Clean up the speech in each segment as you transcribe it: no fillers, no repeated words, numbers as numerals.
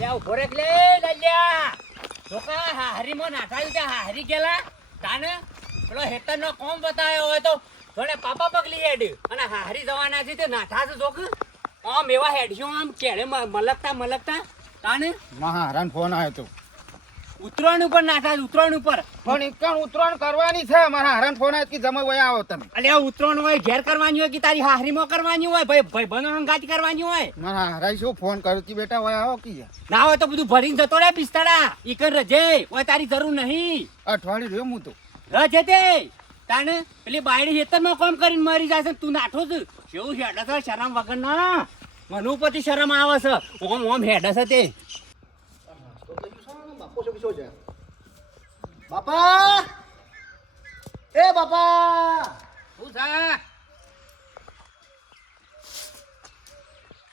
અલ્યા ઉભો રે લે લલ્યા છોકરા હારીમાં નાખાયું તે હારી ગયેલા તાને પેલો હેતરનો કોમ બતાવ્યો હોય તો થોડે પાપા પગલી હેડ અને હારી જવાના છે તે નાઠા છે જોક આમ એવા હેડશું આમ કેડે મલકતા તાને મહારાન ફોન આવ્યો તો ઉતરાણ ઉપર નાઠા ઉતરાણ ઉપર પણ એકણ ઉતરાણ કરવાની છે મારા હારાન ફોન આવ્યો કે જમે વયા આવો તમે અલ્યા ઉતરાણ હોય ઘેર કરવાની હોય કે તારી હારીમાં કરવાની હોય ભાઈ બનો હંગાત કરવાની હોય મારા હારાઈ શું ફોન કર્યો કે બેટા વયા આવો કે ના હોય તો બધું ભરીને જતો રે પિસ્તાડા ઈકન રજે હોય તારી જરૂર નહીં અઠવાડિયું રહ્યો હું તો રજે તે તાને પેલી બાયડી હેતરમાં કામ કરીને મરી જાય છે તું નાઠો જ કેવું હેડે છે શરમ વગર ના મને ઉપરથી શરમ આવે છે ઓમ હેડે છે તે બાપા એ બાપા શું છે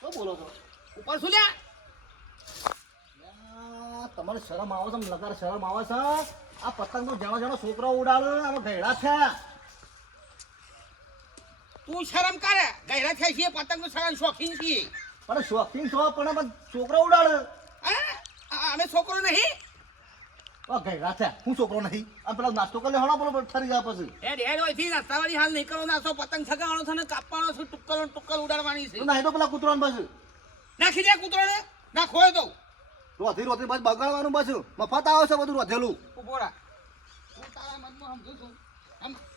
શું બોલો છો ઉપર શું લ્યા તમારે શરમ આવે છે લગાર શરમ આવે છે આ પતંગ નો જણો છોકરો ઉડાડે આમાં ગયડા છે તું શરમ કરે ગયડા થાય છે પતંગ નું શરમ શોખીન છીએ પણ શોખીન છો પણ છોકરો ઉડાડે અમે છોકરો નહીં ગયડા છે હું છોકરો નહીં આ પેલા નાસ્તો કરી હળો બોલો ઠરી જાય પછી હેડ હોયથી રસ્તાવાળી હાલ નીકળો નાસો પતંગ છગાવવાનો છે ને કાપવાનો છે ટુક્કલ ઉડાડવાની છે નહીં તો પેલા કૂતરાને બસ નાખી દે કૂતરાને ના ખોય તો રોધી બસ બગાડવાનું બસ મફત આવે છે બધું રોધેલું ઉભોરા હું તારા મનમાં સમજુ છું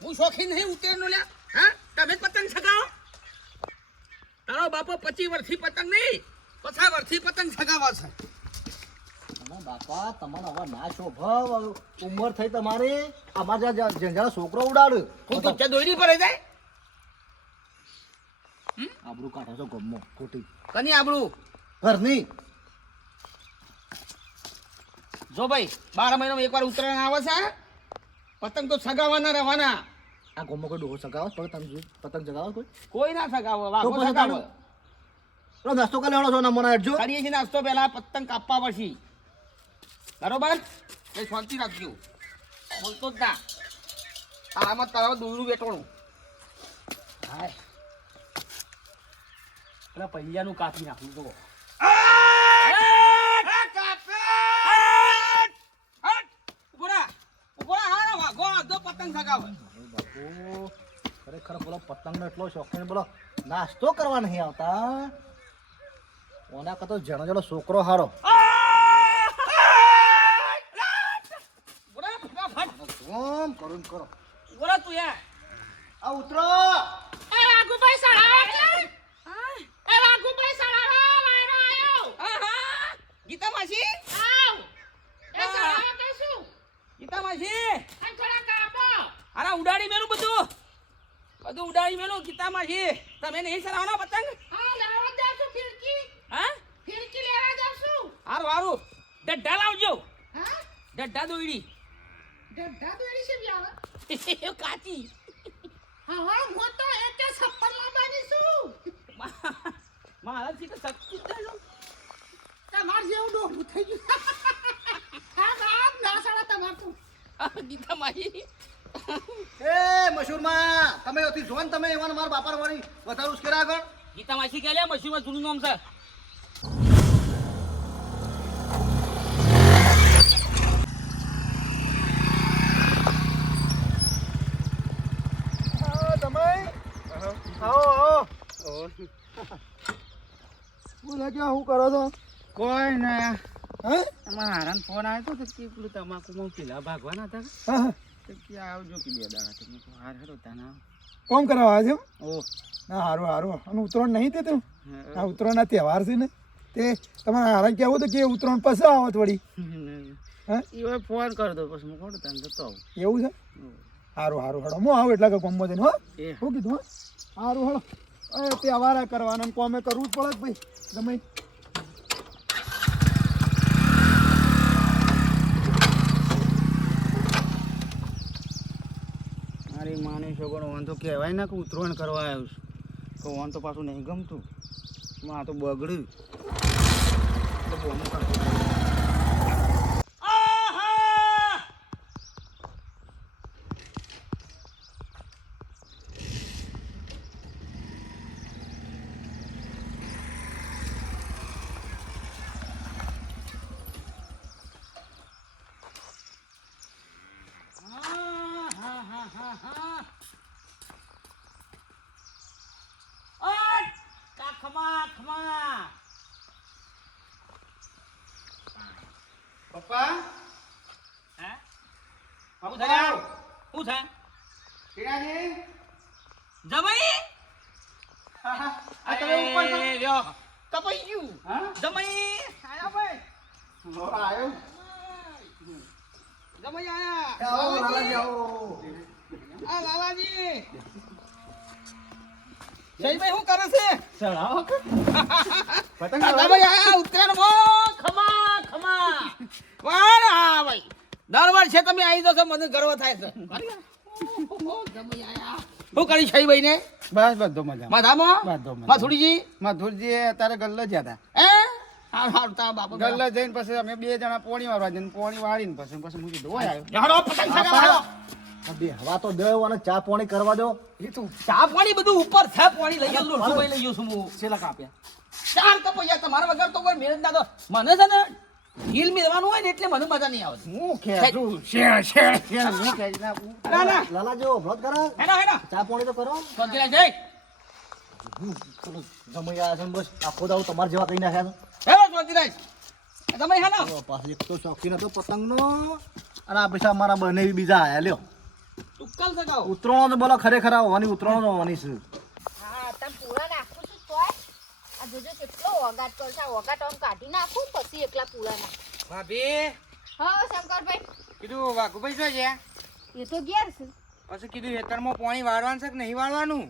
હું શોખીન નહીં ઉતેરનો લ્યા હા તમે પતંગ છગાવો તારો બાપો 25 વર્ષથી પતંગ નહીં 50 વર્ષથી પતંગ છગાવા છે બાપા તમારે હવે ના શોભવ ઉંમર થઈ તમારી અમારે જ્યાં છોકરો ઉડાડ હું તો દોરી પર જાય આબરૂ કાઢો છો ગમો ખોટી કની આબરૂ ઘરની જો ભાઈ 12 મહિનામાં એકવાર ઉત્તરાયણ આવે છે પતંગ તો છગાવવાના રહેવાના આ ગમો કોઈ ડોહો સગાવો પતંગ જગાવો કોઈ ના છગાવો વાઘો છગાવો પેલો નાસ્તો કરી લેવાનો છો ના મને હેડજો કરીએ છીએ નાસ્તો પહેલા પતંગ કાપવા પછી બરોબર એ શાંતિ રાખજો બોલતો જ ના તારામાં તારા દોરું વેટવાનું હાય પેલા પૈયાનું કાપી નાખવું તો પતંગ છગાવે ખરેખર બોલો પતંગ નો એટલો શોખીન બોલો નાસ્તો કરવા નહીં આવતા ઓના કરતો જણો છોકરો હારો ઓમ કરું કરો બોલા તું યાર આ ઉતરો એ વાઘુભાઈ સળાવા એ વાઘુભાઈ સળાવા વાયરો આયો હા ગીતા માસી આવ એ સળાવા કે શું ગીતા માસી અને થોડા કાપો અરે ઉડાડી મેલું બધું ઉડાડી મેલું ગીતા માસી તમે નહીં સરાવના પતંગ હા લેવા જાવ છું ફિરકી હા ફિરકી લેવા જાવ છું હારું ડઢા લાવજો હા ડઢા દોઈડી ડઢા દોડી છે બ્યાવ કાચી હા હું તો એકે છપ્પર લાવવાની છું મારા થી તો શક્તિ જ નહીં તમાર જેવું ડોહું થઈ ગયું હા બાપ ના સાડા તમાર તું ગીતા માસી એ મશહૂરમાં તમે ઓથી જોન તમે એવાને મારા બાપા વાળી વધારે ઉશ્કેરા આગળ ગીતા માસી કે લે મશીનમાં જૂનું નામ છે બોલા કે શું કરો છો કોઈ ના હે મારા ફોન આવ્યો તો કે પેલું તમાકુ પેલા ભાગવાના હતા હા તો કે આવજો કે 2 દાડા તમે હાર હેડો તાના કોમ કરાવવા આવ્યો ઓ ના હારું અને ઉત્તરાયણ નહીં તે તું આ ઉત્તરાયણના તહેવાર છે ને તે તમારે હારા કેવું તો કે ઉત્તરાયણ પછી આવત વળી હા એ ફોન કરી દો પછી હું કોણ તને જતો આવું એવું છે હારું હળો હું આવું એટલે કે કોમમાં જઈને હો એ શું કીધું હા હારું હળો એ તહેવાર કરવાના કોમે કરવું જ પડે ભાઈ ગમે મારી માની છોકરો વાન તો કહેવાય ને કે ઉત્તરાયણ કરવા આવ્યો છું તો વાન તો પાછું નહીં ગમતું માં તો બગડ્યું તો બોનું કરતું પપ્પા હા પપ્પા શું થાય? શું થાય? ટીનાજી જમાઈ આ તમે ઉપર છો? એ લ્યો, કપાઈ ગયું. હા જમાઈ આયા ભાઈ. હો આયો જમાઈ આયા. આવો, લાલાજી, આવો. આ લાલાજી. જયભાઈ શું કરે છે? ચડાવો કે પતંગ આ જમાઈ આયા ઉત્તરાયણમાં. ખમા ખમા. વાહ હા ભાઈ. દર વર્ષે તમે આવી જશો મને ગર્વ થાય છે. જમાઈ આયા. શું કરી છે ભાઈ ને? બસ બધો મજા માધામાં? બધો મજા માથુડીજી? મધુરજી અત્યારે ગલ્લો જ્યાં હતા હે? હારું હારું તારા બાપા. ગલ્લો જઈને પછી અમે બે જણા પોણી વાળવા જઈને પોણી વાળીને પછી હું કીધું હોય આવ્યો યારો પતંગ ચગાવો. બે હવા તો દો અને ચા પાણી કરવા દો. એ તું ચા પાણી બધું ઉપર છે. પાણી લઈ જાઉં છું. ભાઈ લઈ જાઉં છું હું. છેલ્લા કાપ્યા ચાર કપ યાર તમારા વગર તો કોઈ મેળ જ ના દો. મને છે ને ઢીલ મેળવાનું હોય ને એટલે મને મજા નહીં આવે. હું ખેંચું શેણ શેણ શેણ હું ખેંચી નાખું ના ના લાલાજીઓ વ્રત કરો, હેડો હેડો ચા પાણી તો કરો. સોચી જય જમાઈ આવ્યા છે ને બસ આખો દાવ તમારા જેવા કઈ નાખ્યા હેડો સોચી રાજ તમે હેડો. છે. પાછો એક તો શોખીન હતો પતંગનો અને આ પૈસા મારા બને બીજા આયા લ્યો. તુક્કલ સગાવો. ઉતરાણો તો બોલો ખરેખર આ હોવાની ઉતરાણો તો હોવાની છે. હા તમે પૂરા નાખું છું તોય આ જોજો કેટલો ઓગાટ કરશે આ ઓગાટ આમ કાઢી નાખું પછી એકલા પૂરા નાખું. ભાભી હા શંકરભાઈ કીધું વાઘુભાઈ શું છે એ તો ઘેર છે પછી કીધું હેતરમાં પાણી વાળવાનું છે કે નહીં વાળવાનું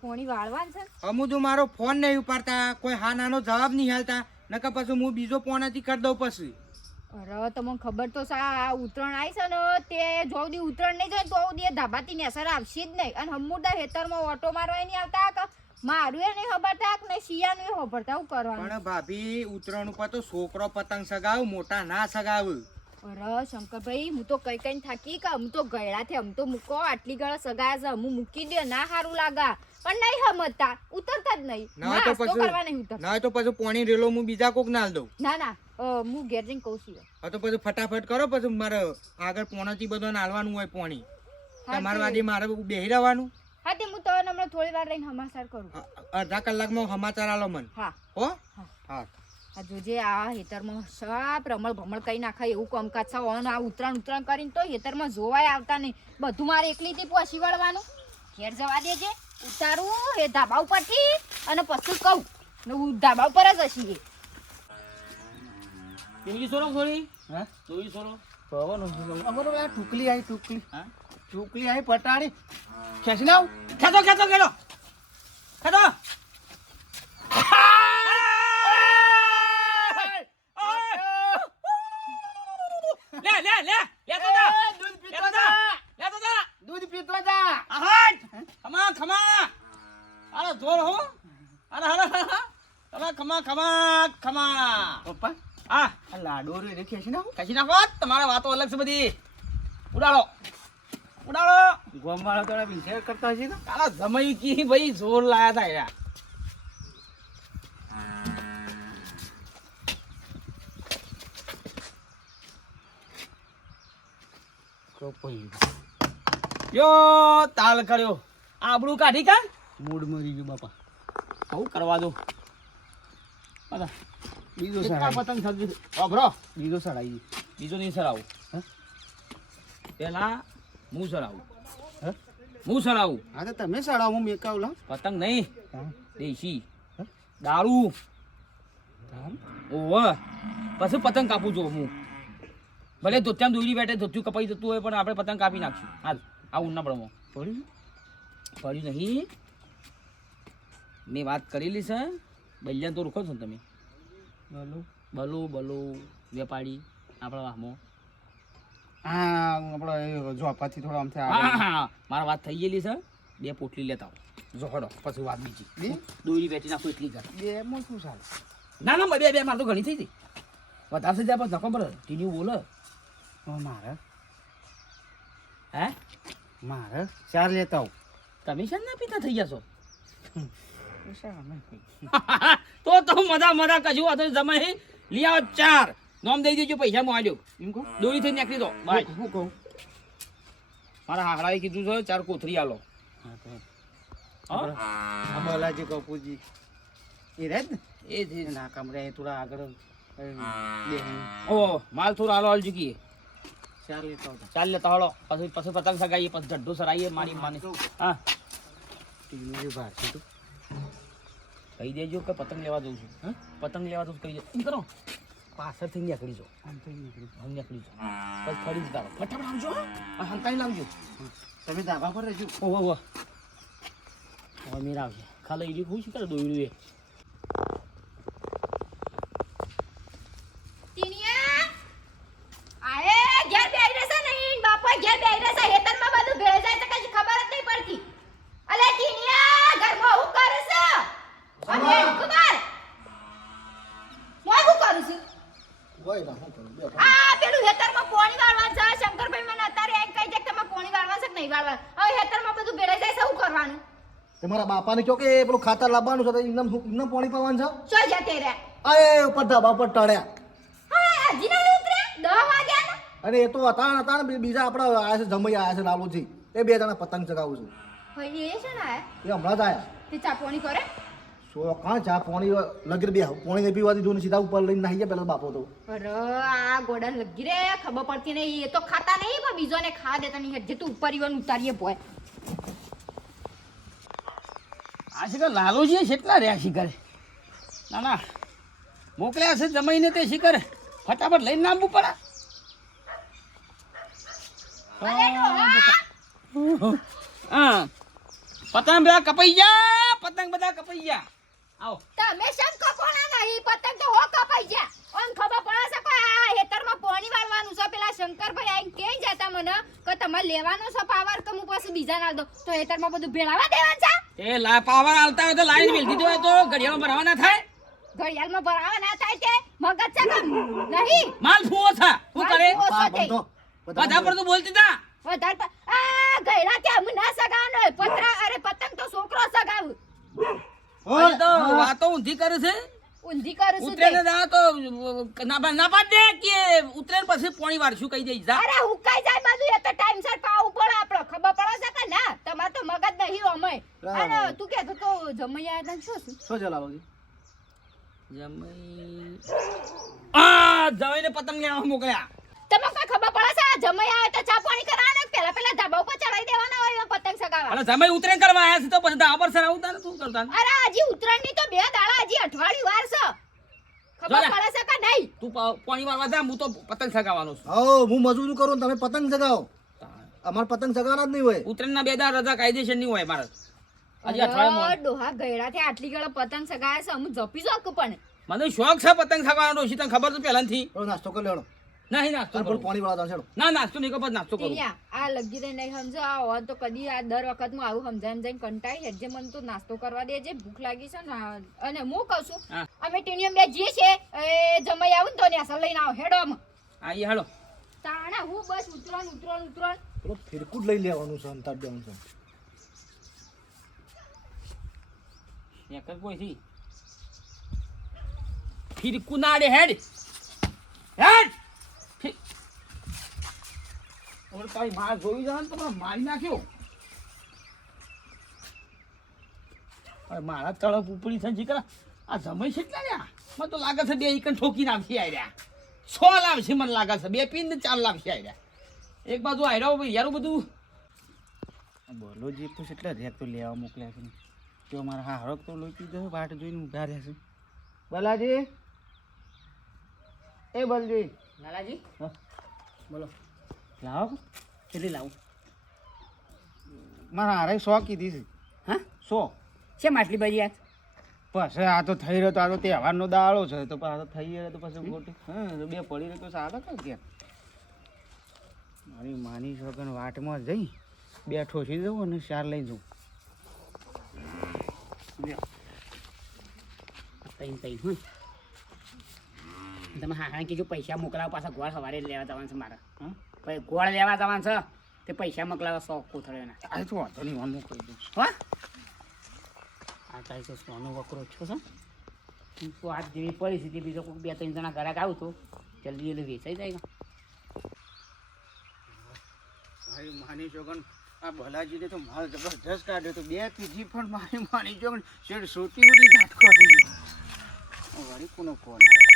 પોણી વાળવાનું છે અમુ તો મારો ફોન નહીં ઉપાડતા કોઈ હા નાનો જવાબ નહીં હાલતા નકર પછી હું બીજો ફોનથી કરી દઉં પછી અરે તમને ખબર તો છે આ ઉત્તરાયણ આવી છે ને તે જો દી ઉત્તરાયણ નહીં જાય તો દી ધાબાથી ને અસર આવશે જ નહીં અને હમુદા હેતરમાં ઓટો મારવા નહીં આવતા કે મારું એ નહીં ખબરતા કે નહીં શિયાનું એ ખબરતા હું કરવાનું પણ ભાભી ઉત્તરાયણ ઉપર તો છોકરો પતંગ સગાવ મોટા ના સગાવ અરે શંકરભાઈ હું તો કઈ કઈ થાકી કે હું તો ગયડા થી તો મૂકો આટલી ગળા સગાયા છે હું મૂકી દે ના સારું લાગા પણ નહીં સમજતા ઉતરતા જ નહીં ના તો નાસ્તો કરવા નહીં ઉતરતા ના તો પછી પાણી રેલો હું બીજા કોક ના દઉં ના ના હું ઘેર જઈને કહું છું હા તો પછી ફટાફટ કરો પછી મારે આગળ પોણાથી બધો નાલવાનું હોય પાણી તમારા વાડી મારે બેહી રહેવાનું હા તે હું તો હમણાં થોડી વાર રહીને સમાચાર કરું અડધા કલાકમાં સમાચાર આલો મને હા હો હા. હા આ જોજે આ હેતરમાં સાપ રમણ ભમણ કઈ નાખાય એવું કામકાજ છે ઓન આ ઉતરાણ કરીને તો હેતરમાં જોવાય આવતા નહીં બધું મારે એકલીથી પહોંચી વળવાનું ઘેર જવા દેજે ઉતારું એ ધાબા ઉપરથી અને પછી કહું ને હું ધાબા ઉપર જ હશી જોઈ સોરો થોડી હા જોઈ સોરો અમારો આ ટુકલી આવી ટુકલી હા ટુકલી આવી પટાડી ખેંચી લાવ ખેતો ખેતો ખેતો ખેતો લે લે લે લે તો જા દૂધ લે તો જા લે તો જા દૂધ પીતો જા આહાટ ખમા ખમા અરે જોર હો અરે અરે તમે ખમા ખમા ખમા પપ્પા આ આ લાડો રે ખેંચી નાખું કશી નાખો તમારા વાતો અલગ છે બધી ઉડાડો ઉડાડો ગોમવાળા તો વિચાર કરતા હશે ને તારા જમાઈ કી ભાઈ જોર લાયા હતા યાર યો તાલ કર્યો આબડું કાઢી કા મૂડ મરી ગયું બાપા. આવું કરવા દો પાછા બીજો કેટલા પતંગ સર્જી અભરો બીજો સડાઈ બીજો નહીં સરાવું હે? પેલા હું સરાવું હે? હું સરાવું હા તો તમે સડાવો હું મેકાવ લા પતંગ નહીં હા દેશી દારૂ ઓવ પછી પતંગ કાપું જો હું ભલે ધોત્યામ દોરી બેઠે ધોત્યું કપાઈ જતું હોય પણ આપણે પતંગ કાપી નાખશું હાલ આવું ના પડમાં પડ્યું પડ્યું નહીં મેં વાત કરેલી છે બલ્યાને તો રૂખો છો ને તમે બોલો બલો વેપારી આપણા વાહમાં હા આપણો ઝોપાથી થોડો આમ હા હા હા મારા વાત થઈ ગયેલી છે બે પોટલી લેતા આવો જો હડો પછી વાત બીજી બે દોરી બેઠી નાખો એટલી કર બે માં શું સારું ના ના બે મારે તો ઘણી થઈ હતી વધારે થઈ જાય પછી નખો પડે ટીની બોલે મારે હે મારે ચાર લેતા આવું તમે છે ના પીતા થઈ જશો તો તો મજા કશું વાતો જમાઈ લઈ આવો ચાર નોમ દઈ દેજો પૈસા માં આલ્યો એમ કહું દોરી થઈ નીકળી દો ભાઈ હું કહું મારા હાકડાએ કીધું છે ચાર કોથરી આલો હા તો હા આ બાલાજી કપૂરજી એ રહે ને એ જ એના કમરે થોડા આગળ ઓ માલ થોડો હાલો હાલ ચૂકી ચાર લેતા આવતા. ચાલ લેતા હળો પછી પછી પતંગ સગાઈએ પછી ઢડ્ડુ સરાઈએ મારી માની હા કહી દેજો કે પતંગ લેવા જઉં છું હા પતંગ લેવા જઉં છું કહી દે એમ કરો પાછળથી નીકળી જાઓ આમ નીકળી જાઓ પછી ફરી જતા ફટાફટ આવજો હા હંતાઈ લાવજો તમે ધાબા પર રહેજો. ઓહો ઓહો હવે મેરા આવશે ખાલી એડી ખુશ કરે દોડ્યું એ ટીનિયા આએ ઘેર બેહી રહેશે નહીં બાપા ઘેર બેહી રહેશે હેતરમાં બધું ભેળ જાય તો કઈ ખબર જ નહીં પડતી અલે ટીનિયા ઘરમાં હું કરે છે અમે કુમાર મોય હું કરું છું હોય ના, શું કરું? બેઠો. આ પેલું હેતરમાં પોણી વાળવાનું છે શંકરભાઈ મને અત્યારે એમ કહી દે કે તમે પોણી વાળવા છે કે નહીં વાળવા હવે હેતરમાં બધું ભેળાઈ જાય છે શું કરવાનું તમારા બાપાને કહો કે પેલું ખાતર લાવવાનું છે તો એમને પાણી પાવાનું છે. ચોઈ જતે રે અરે ઉપર ધાબા પર ટળ્યા. હા હજી નહીં ઉતરે 10 વાગ્યા ને અને એ તો હતા ને બીજા આપણા આયા છે જમાઈ આયા છે લાલુજી. એ બે જણા પતંગ ચગાવું છું. ભાઈ એ છે ને આ? એ હમણાં જ આયા. તે ચા પોણી કરે કાં ચા પાણી લગીર બે પાણી નહીં પીવાથી જોઈને સીધા ઉપર લઈને નાહી ગયા પેલો બાપો તો. અરે આ ગોડા લગી રે ખબર પડતી નહીં એ તો ખાતા નહીં પણ બીજોને ખા દેતા નહીં હજી તું ઉપર ઈવન ઉતારીએ ભોય આ શિખર લાલુજી કેટલા રહ્યા શિખર ના ના મોકલ્યા છે જમાઈને તે શિખર ફટાફટ લઈને નામવું પડે અરે ડોહા હા પતંગ બધા કપાઈ ગયા પતંગ બધા કપાઈ ગયા આવો તમે શમ કપોણા નહીં પતંગ તો હો કપાઈ ગયા ઓન ખબર પડે છે કે આ હેતરમાં પાણી વાળવાનું છે પેલા શંકરભાઈ આઈને કેઈ જતા મને કે તમારે લેવાનો છે પાવર કે હું પાછું બીજા ના દો તો હેતરમાં બધું ભેળાવા દેવાનું છે એ પાવર આવતા હોય તો લાઈન મેલ દીધો હોય તો ઘડિયાળમાં ભરાવા ના થાય ઘડિયાળમાં ભરાવા ના થાય તે મગજ છે કે નહીં માલ ફૂવો થા શું કરે માલ ફૂવો. પા બંધો. બધા પર તો બોલતી તા વધારે આ ગયડા ત્યાં હું ના સગાવવાનો હોય પતરા અરે પતંગ તો છોકરો સગાવું હજી તો વાતો ઊંધી કરે છે ઊંધી કરું છું ઉતરે તે. ને દા તો ના પાડ દે કે ઉતરે ને પછી પોણી વારશું કહી દઈ જા અરે હુકાઈ જાય બધું એ તો ટાઈમસર પાવું પડે આપણે ખબર પડે છે કે ના તમારે તો મગજ નહીં અમય અને તું કહેતો તો જમૈયા હતા ને શું શું શું છે લાલુજી? જમીને પતંગ લેવા મોકલ્યા તમે કોઈ ખબર પડે છે આ જમૈયા આવે તો ચા પાણી કરવાના પેલા પેલા ધાબા ઉપર ચડાવી દેવાના હોય એવા પતંગ સગાવા અને જમાઈ ઉતરે કરવા આયા છે તો પછી દા પર સરાવતા ને તું કરતા ને? અરે હજી ઉત્તરાયણની તો 2 દાડા હજી અઠવાડિયું વાર છે ખબર જોને. પડે છે કે નહીં તું પોણી વારવા જા હું તો પતંગ સગાવવાનો છું હો હું મજૂરી કરું ને તમે પતંગ ચગાવો. અમારે પતંગ ચગાવવાના જ નહીં હોય. ઉત્તરાયણના 2 દાડા રજા કાયદેસર નહીં હોય મારે હજી અરે, અઠવાડિયામાં ડોહા ગયડાથી આટલી ગળા પતંગ સગાયા છે હું જપી જાઉં કે પણ મને શોખ છે પતંગ સગાવવાનો ડોશી તને ખબર તો પહેલાથી પેલો નાસ્તો કરી લેવાનો. નહીં નાસ્તો અને કરું. પેલું પાણી વાળા ચાલો. ના નાસ્તો નહીં કરું નાસ્તો કરું ટીનિયા, આ લગી રહી નહીં સમજો આ હોત તો કદી આ દર વખત હું આવું સમજાઈને કંટાળી હેડજે મને તો નાસ્તો કરવા દેજે ભૂખ લાગી છે ને અને હું કહું છું હા. અમે ટીનિયમ બે જઈએ છે એ જમાઈ આવું ને તો ને અસલ લઈને આવો હેડો આમ હા એ હાલો તાણા હું બસ ઉતરણ પેલું ફિરકું જ લઈ લેવાનું છે અંતાર દેવાનું છે. એક જ કોઈ થી ફિરકુ નાડે હેડ હેડ ઓર તારી માં જોઈ જાય તો મને મારી નાખ્યો અરે મારા તળપ ઉપડી થઈ જીકરા આ જમાઈ કેટલા લ્યા મને તો લાગે છે 2 ઈકન ઠોકી નાખી આર્યા 6 લાવશે મને લાગે છે 2 પીન ને 4 લાવશે આર્યા એક બાજુ આર્યો યારું બધું બોલો જે તો કેટલા રેક તો લેવા મોકલ્યા છે તો મારા હારક તો લોચી જશે વાટ જોઈને ઊભા રહ્યા છે બલાજી એ બલજી લાલાજી હા. બોલો લાવો કેટલી લાવું મારા હારે 100 કીધી છે હા 100 શેમ આટલી બધી યાર પછી આ તો થઈ રહ્યો તો આ તો તહેવારનો દાડો છે તો આ તો થઈ રહ્યો તો પછી ખોટું હા તો 2 પડી રહ્યો તો સારા કર કે મારી માની છોકન વાટમાં જઈ બેઠો છે જવું અને 4 લઈ જવું તઈ હું તમે હા કીધું પૈસા મોકલાવો પાછા ગોળ સવારે લેવા જવાનું છે મારે હા પછી ગોળ લેવા જવાનું છે તે પૈસા મોકલાવા 100 કોથળે ના આ તો વાંધો નહીં હું કરી દઉં હો આ તારી તો સોનો વકરો છો છો તું આજ જેવી પરિસ્થિતિ બીજો કોઈ 2-3 જણા ઘરાક આવું તો જલ્દી જલ્દી વેચાઈ જાય મારી માની છોકન આ ભલાજીને તો માલ જબરજસ્ત કાઢ્યો તો 2 ત્રીજી પણ મારી માની છોકન શેડ સોટી ઉડી ઝાટકો થઈ ગયો વળી કોનો ફોન આવે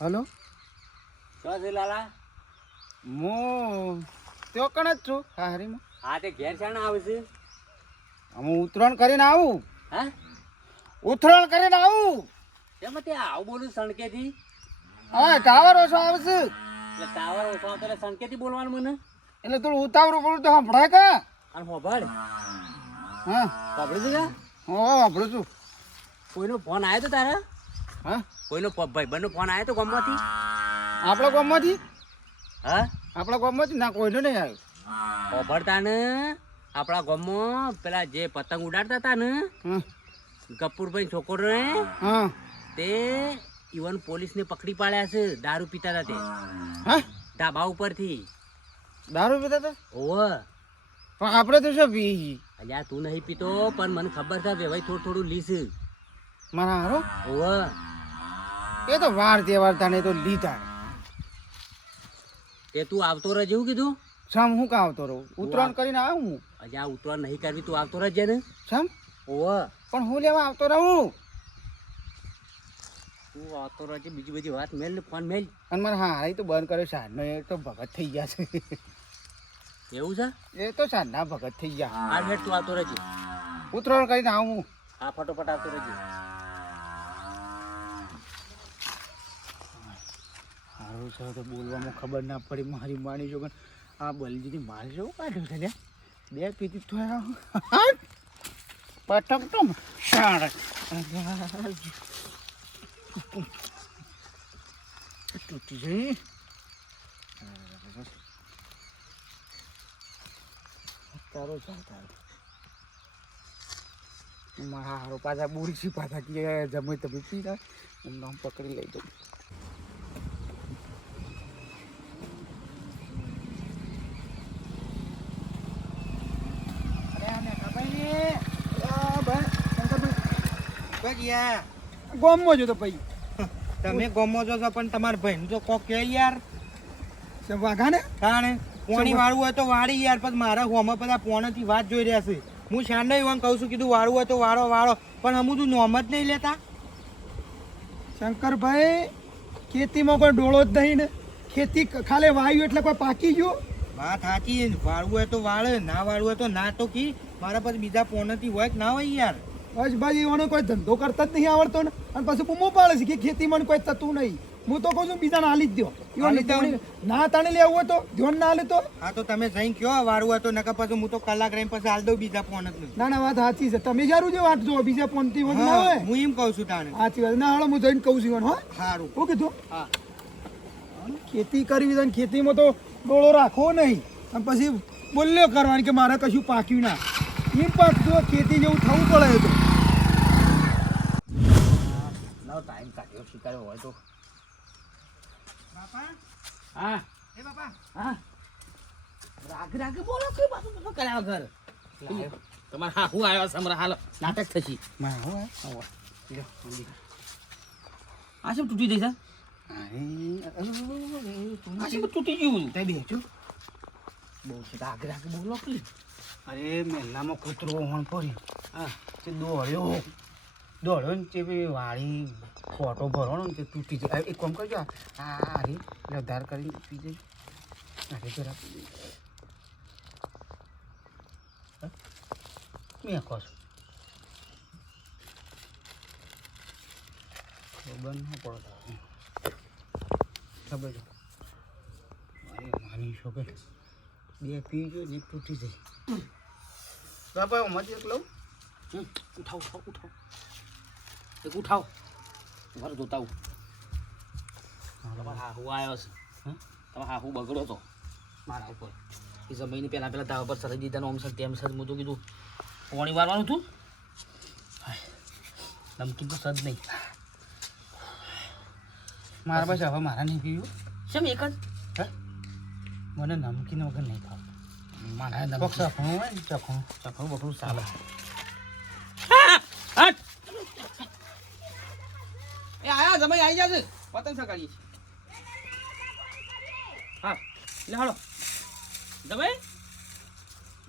હલો શું છે લાલા? હું त्यो કણ જ છું હારીમાં. હા તે ઘેર શાણા આવશે? હું ઉતરાણ કરીને આવું. હા ઉતરાણ કરીને આવું. એમાં તે આવું બોલું સણકેથી? હા ટાવર ઓછો આવશે એટલે ટાવર ઓછો આવતો એટલે સણકેથી બોલવાનું મને? એટલે થોડું ઉતાવળું પડું તો સંભળાય કા. અને હોભળ હા સાંભળ્યું છે કા? હું વાપરું છું. કોઈનો ફોન આવ્યો તો તારા? હા કોઈનો ભાઈબંધનો ફોન આવ્યો તો ગામમાંથી? આપણા ગામમાંથી? હા આપણા ગામમાંથી ના કોઈનો નહીં આવ્યો. હોભળતા ને આપણા ગામમાં પેલા જે પતંગ ઉડાડતા હતા ને હા ગફુરભાઈ છોકરો ને હા તે ઇવન પોલીસને પકડી પાડ્યા છે. દારૂ પીતા હતા તે હા ધાબા ઉપરથી. દારૂ પીતા હતા? ઓવ પણ આપણે તો શું પી છીએ? અલ્યા તું નહીં પીતો પણ મને ખબર છે વેવાઈ થોડું થોડું લીસ. મારા હારો ઓવ એ તો વાર તહેવાર તાને તો લીધા. તે તું આવતો રહેજે. એવું કીધું? સામ હું કાં આવતો રહું? ઉતરાણ કરીને આવું હું. અલ્યા ઉતરવા નહીં કરવી તું આવતો રહેજે ને. સામ ઓવ પણ હું લેવા આવતો રહું. તું આવતો રહેજે. બીજી બધી વાત મેલ ને ફોન મેલ. અને મારા હારે તો બંધ કર્યો સાંજનો. એ તો ભગત થઈ ગયા છે. એવું છે? એ તો સાંજના ભગત થઈ ગયા. આ મેળ તું આવતો રહેજે. ઉતરાણ કરીને આવું હું. હા ફટોફટ આવતો રહેજે. સારું છે તો બોલવામાં ખબર ના પડી. મારી માની જો આ બલજીની મારી જેવું કાઢ્યું છે લે. બે પીતી થયા પટક તો તૂટી જઈ. તારો મારા હારો પાછા બોરી પાછા કે જમે તમે પીતા હું નામ પકડી લઈ દઉં. ગામમાં જો તો ભાઈ તમે ગમો છો પણ તમારા ભાઈ તો કોક કે યાર વાઘા ને કારણે પોણી વાળવું હોય તો વાળી યાર. પણ મારા હોમાં બધા પોણાથી વાત જોઈ રહ્યા છે. હું શાંત નહીં કહું છું કીધું વાળવું હોય તો વાળો વાળો પણ અમુક તું નોમ જ નહીં લેતા. શંકરભાઈ ખેતીમાં કોઈ ડોળો જ નહીં ને. ખેતી ખાલી વાયુ એટલે કોઈ પાકી ગયો. વાત સાચી. વાળવું હોય તો વાળે, ના વાળવું હોય તો ના. તો કી મારા પાસે બીજા પોણાથી હોય કે ના હોય યાર. બસ ભાઈ એવાનો કોઈ ધંધો કરતા જ નહીં આવડતો ને. અને પછી બૂમો પાડે છે કે ખેતીમાં કોઈ થતું નહીં. હું તો કહું છું બીજાને હાલી જ દો. હાલી દઉં. ના તાણે લેવું હોય તો ધ્યાન ના હાલે તો. હા તો તમે જઈને કયો વાળવું હોય તો નકર પછી હું તો કલાક રહીને પછી હાલ દઉં બીજા પોણ જ. ના ના વાત સાચી છે. તમે સારું છે વાત જો બીજા પોનથી વધુ ના હોય. હું એમ કહું છું તાને. સાચી વાત. ના હાલો હું જઈને કહું છું હો. સારું. શું કીધું? હા ખેતી કરવી છે ને ખેતીમાં તો ડોળો રાખવો નહીં. અને પછી બોલ્યો કરવાની કે મારે કશું પાક્યું ના. એમ પાકતું ખેતી જેવું થવું પડે તો. ટાઈમ કાઢ્યો શીખાડ્યો હોય તો. બાપા હા એ બાપા હા રાગ રાગ બોલો કે બાપુ બાપુ કર્યા વગર. તમારે હા હું આવ્યો છે હમણાં હાલ નાટક થશી. મારા હું આ શું તૂટી જઈ છે? આ શું તૂટી ગયું? તે બેઠું બહુ રાગ રાગ બોલો કે. અરે મહેલામાં કૂતરો હોણ પડી. હા તે દોડ્યો ને તે પેલી વાળી ફોટો ભરવાનો ને તે તૂટી જાય. એક કામ કરજો આ રે લધાર કરીને પી જઈ. અરે જરા પી જઈ. મેં કહો છો ખબર ના પડે. ખબર છે મારે માની શકે બે પી ગયો ને એક તૂટી જાય. બાપા હું મત એક લઉં. ઉઠાવ ઉઠાવ ઉઠાવ એક ઉઠાવ ઘર જોતા આવું. તમારા હાહુ આવ્યો છે. તમારા હાહુ બગડ્યો હતો મારા ઉપર. એ જમીને પહેલાં ધાબા પર સરી દીધા આમ સર તેમ સર. હું તો કીધું પોણી વારવાનું હતું. નમકીન તો સદ નહીં. મારા પાસે હવે મારા નહીં પીવું. શેમ એક જ? હે મને નમકીન વગર નહીં ખાવું. મારા કોક ચખણું હોય ને ચખણું ચખણું બખણું ચાલે. એ આયા જમાઈ આવી જશે. પતંગ સગાડીએ છીએ. હા લે હાલો જમાઈ.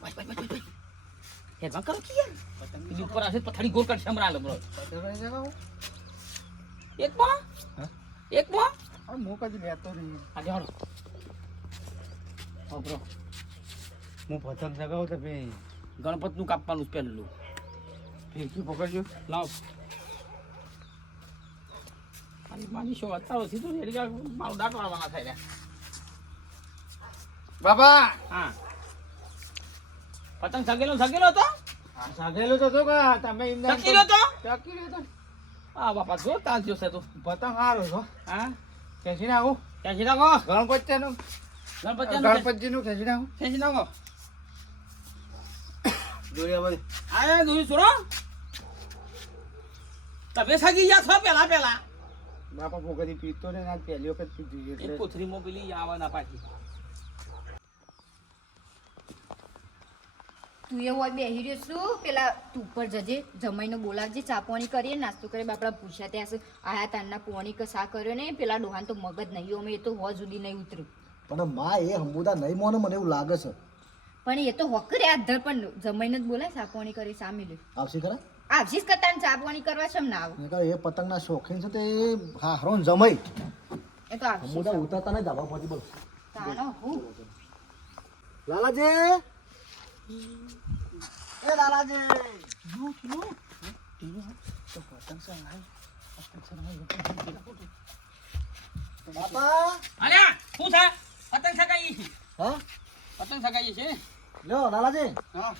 ભાઈ ભાઈ ભાઈ ભાઈ હેડવા કરો કે યાર. પતંગ ઉપર આશે પથારી ગોળ કાઢી હમણાં લો બ્રો. એક માં હવે હું કદી લેતો નહીં. આજે હાલો હા, બ્રો. હું પતંગ ચગાવું તો ભાઈ ગણપતનું કાપવાનું જ પહેલું ફીરકી પકડજો. લાવ મારી શું અત્યારે સીધું મારું દાંત વાળવાના થાય રહ્યા. બાબા હા પતંગ સગેલો હતો આ સાગેલો તો હતો કા તમે એમને સગેલો તો ચકી રહ્યો તો. હા બાપા જો તાજ જોશે તું પતંગ સારો છો. હા ખેંચી નાખું. ખેંચી નાખો ગણપતિનું ગણપતિનું ખેંચી નાખું. ખેંચી નાખો જોડ્યા બધી. આ દોરી છોડો તમે સગી ગયા છો પેલા બાપા હું કદી પીતો ને આજ પહેલી વખત પીધી છે એ એટલે કોથરીમાં પેલી આવવાના પાછી તું એ હોય બેહી રહ્યો છું પેલા તું ઉપર જજે જમાઈને બોલાવજે ચા પાણી કરીએ નાસ્તો કરીએ બાપડા પૂછ્યા ત્યાં છે આયા તારના પોણી કે શા કર્યો ને પેલા ડોહાન તો મગજ નહીં અમે એ તો હો સુધી નહીં ઉતર્યું પણ માં એ હંબુદા નહીં મોને મને એવું લાગે છે. પણ એ તો હોકરે આ ધર પણ જમાઈને જ બોલાય ચા પાણી કરી સામે લે આવશે ખરા આવશીશ કરતા ચા પાણી કરવા છે ના આવ મેં કહ્યું એ પતંગના શોખીન છે તે હારો ને જમાઈ એ તો આવશીશ હંબુદા ઉતરતા નહીં ધાબા પરથી બોલ. તાનો હું લાલાજી એ લાલાજી બાપા અલ્યા શું છે પતંગ સગાઈ છે હા પતંગ સગાઈ છે લ્યો લાલાજી હા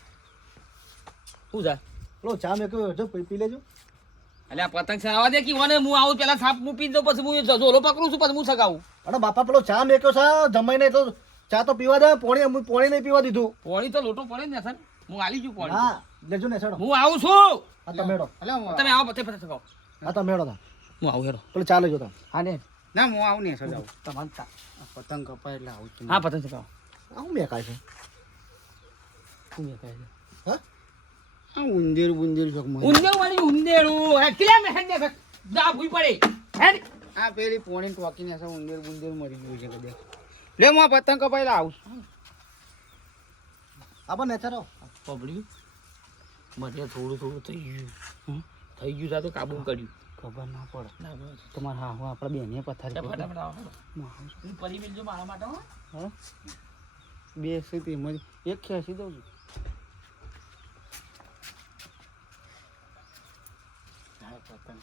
શું છે પેલો ચા મેં કહ્યું જો પી લેજો. અલ્યા પતંગ સગાવા દે કે મને હું આવું પેલા સાપ હું પી દઉં પછી હું ઝોલો પકડું છું પછી હું સગાવું અરે બાપા પેલો ચા મેક્યો છે જમાઈને તો ચા તો પીવા દે પોણી નહીં પીવા દીધું. પોણી તો લોટો પડે ને સર હું આલી છું પોણી હા લેજો ને છેડો. હું આવું છું આ તમે મેળો તમે આવો પછી પતંગ સગાવો આ તમે મેળો તા હું આવું હેરો પેલો ચા લેજો તમે. હા ને ના હું આવું ને સજાવું. તમારે આ પતંગ કપાય એટલે આવું છું. હા પતંગ સગાવો આવું મેં કાંઈ છે શું મેં કહે છે હા આ ઉંદેર બુંદેર ચોક ઉંદેરું વાળી ઉંદેરું હે કિલા મે હેને દા ભૂઈ પડે હે આ પેલી પોણી ટોકીને છે ઉંદેર બુંદેર મરી ગયું છે કદાચ. લે હું આ પતંગ કપાયેલા આવું છું. આપણ નેચરો પબડ્યું મને થોડું થઈ ગયું થઈ ગયું તા તો કાબુ કર્યું ખબર ના પડે ના બસ તમારે હા હું આપણે બેને પથારી પર. ફટાફટ આવો હું પરી મિલજો મારા માટે હો હા બે સ્થિતિ મળી એક ખેંચી દઉં છું. હા પતંગ